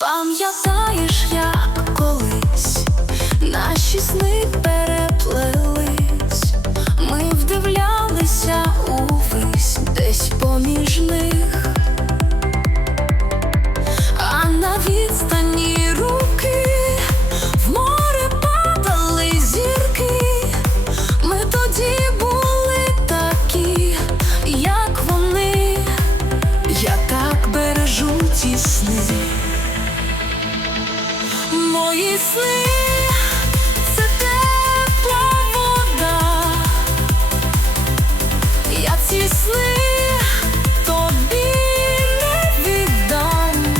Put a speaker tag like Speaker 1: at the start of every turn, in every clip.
Speaker 1: Пам'ятаєш, як колись наші сни переплелись, Мої сни це вода. Я ці сни тобі не віддам.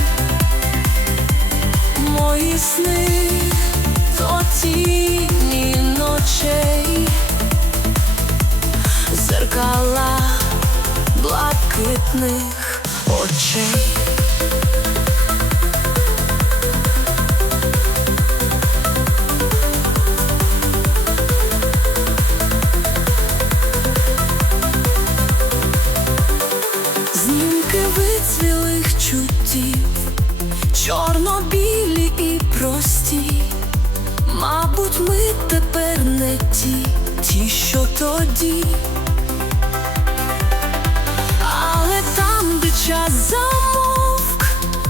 Speaker 1: Мої сни то тіні ночей, зеркала блакитних очей. Вицвілих чуттів, чорно-білі і прості. Мабуть, ми тепер не ті, ті, що тоді. Але там, де час замовк,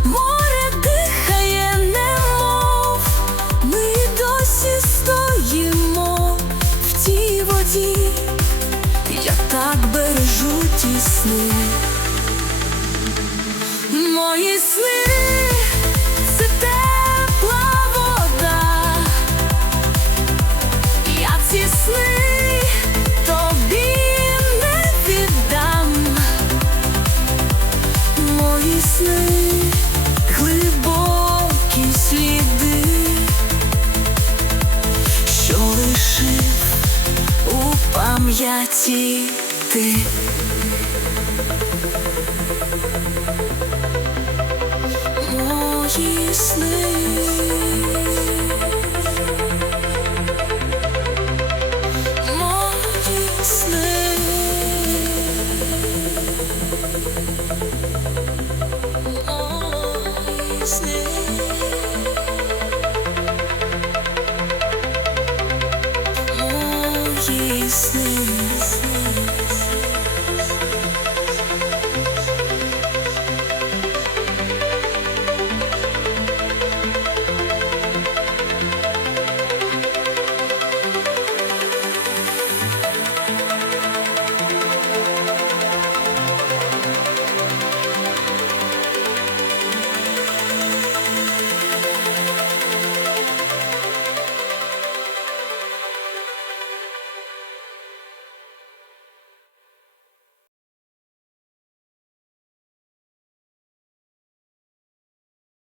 Speaker 1: море дихає, немов. Ми досі стоїмо в тій воді. Я так бережу ті сни. Мої сни це тепла вода. Я ці тобі не віддам. Мої сни глибокі сліди, що лишив у ти. Мої сни. Мої сни. Мої сни. Мої сни.